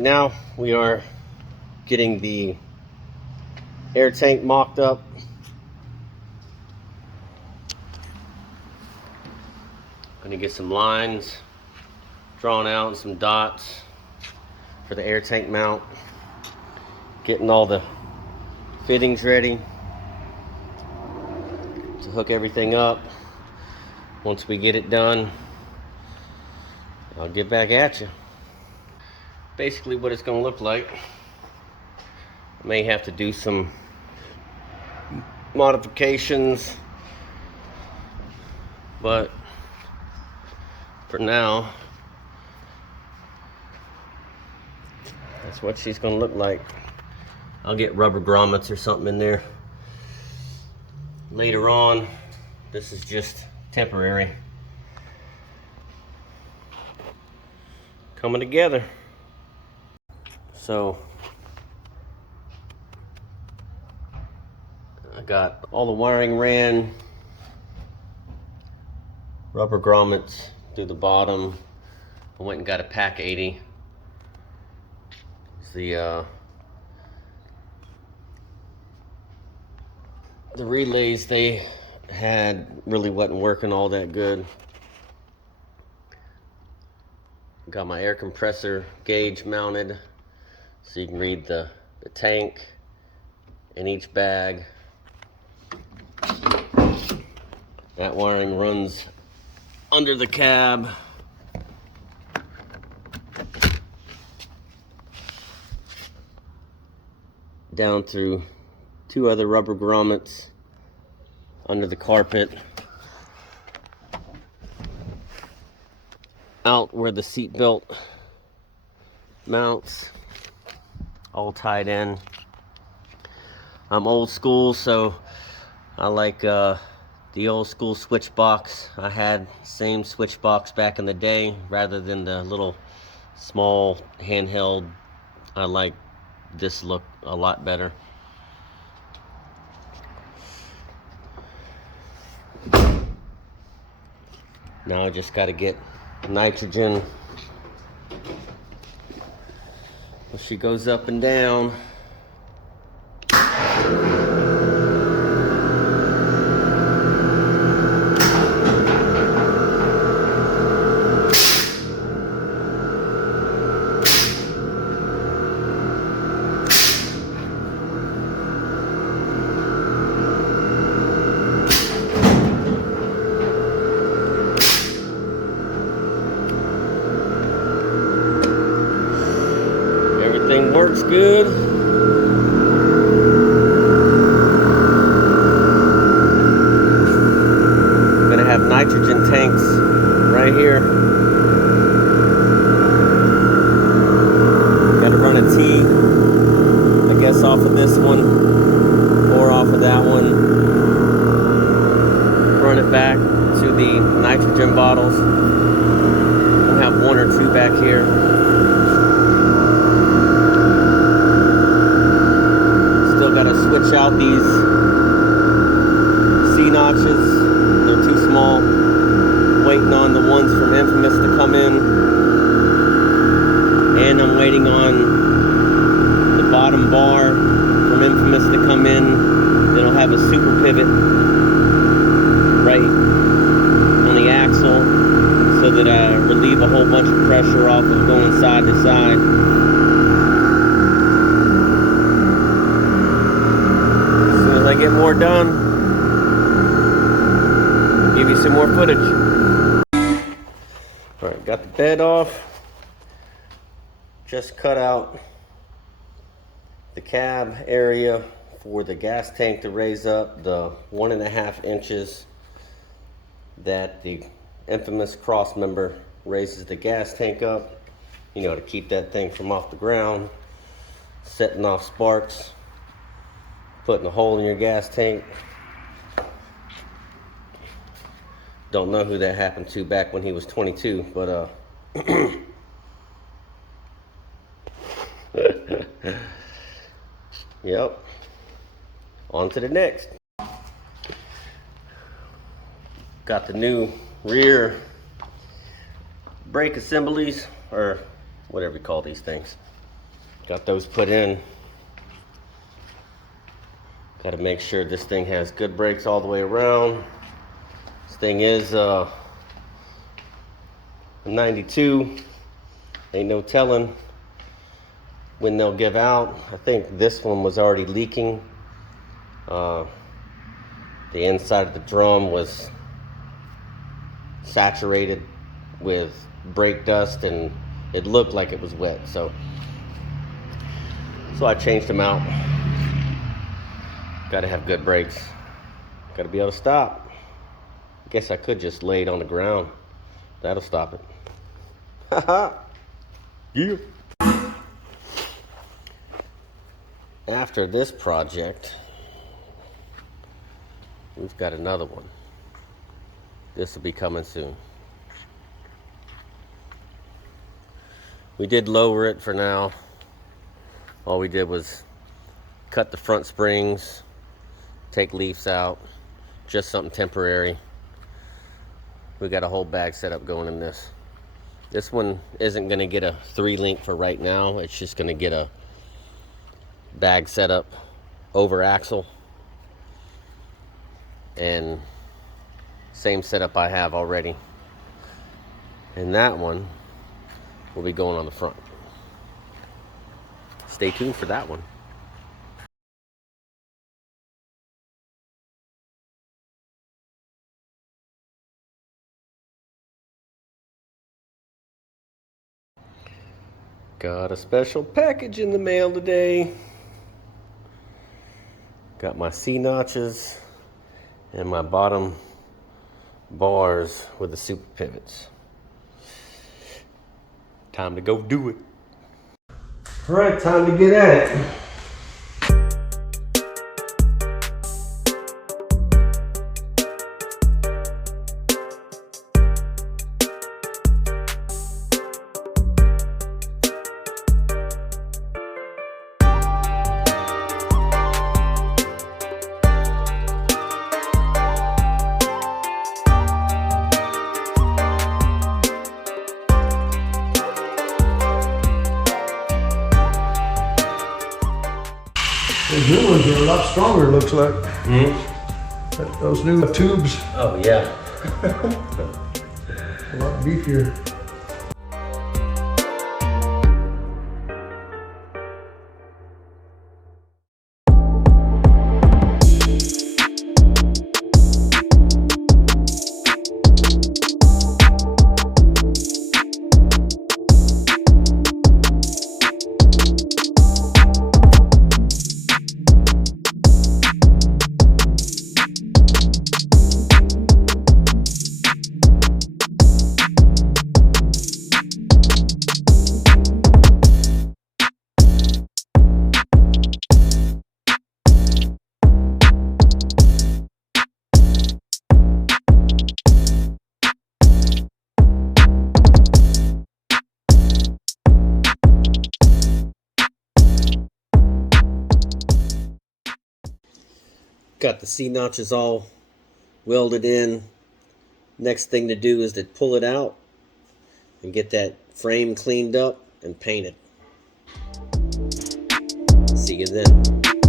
Now we are getting the air tank mocked up. Gonna get some lines drawn out and some dots for the air tank mount. Getting all the fittings ready to hook everything up. Once we get it done, I'll get back at you. Basically what it's gonna look like. I may have to do some modifications, but for now, that's what she's gonna look like. I'll get rubber grommets or something in there later on. This is just temporary. Coming together. So I got all the wiring ran, rubber grommets through the bottom. I went and got a pack 80. It's the relays they had really wasn't working all that good. Got my air compressor gauge mounted so you can read the tank in each bag. That wiring runs under the cab. Down through two other rubber grommets under the carpet. Out where the seat belt mounts, all tied in. I'm old school, so I like the old school switch box. I had same switch box back in the day rather than the little small handheld. I like this look a lot better. Now I just got to get nitrogen. Well, she goes up and down. Everything works good. Gonna have nitrogen tanks right here. Gotta run a T, I guess, off of this one or off of that one. Run it back to the nitrogen bottles. We'll have one or two back here. Gotta switch out these C-notches. They're too small. Waiting on the ones from Infamous to come in. And I'm waiting on the bottom bar from Infamous to come in. It'll have a super pivot right on the axle so that I relieve a whole bunch of pressure off of going side to side. I get more done, I'll give you some more footage. Alright, got the bed off. Just cut out the cab area for the gas tank to raise up the 1.5 inches that the Infamous cross member raises the gas tank up, you know, to keep that thing from off the ground, setting off sparks, putting a hole in your gas tank. Don't know who that happened to back when he was 22, but yep. On to the next. Got the new rear brake assemblies, or whatever you call these things. Got those put in. Got to make sure this thing has good brakes all the way around. This thing is 92. Ain't no telling when they'll give out. I think this one was already leaking. The inside of the drum was saturated with brake dust and it looked like it was wet. So I changed them out. Got to have good brakes. Got to be able to stop. Guess I could just lay it on the ground. That'll stop it. Haha. Yeah. After this project, we've got another one. This will be coming soon. We did lower it for now. All we did was cut the front springs, take leaves out, just something temporary. We got a whole bag setup going in this. This one isn't gonna get a 3-link for right now. It's just gonna get a bag setup over axle. And same setup I have already. And that one will be going on the front. Stay tuned for that one. Got a special package in the mail today. Got my C-notches and my bottom bars with the super pivots. Time to go do it. All right, time to get at it. Those new ones are a lot stronger, looks like. Those new tubes, Oh yeah. a lot beefier. Got the C-notches all welded in. Next thing to do is to pull it out and get that frame cleaned up and painted. See you then.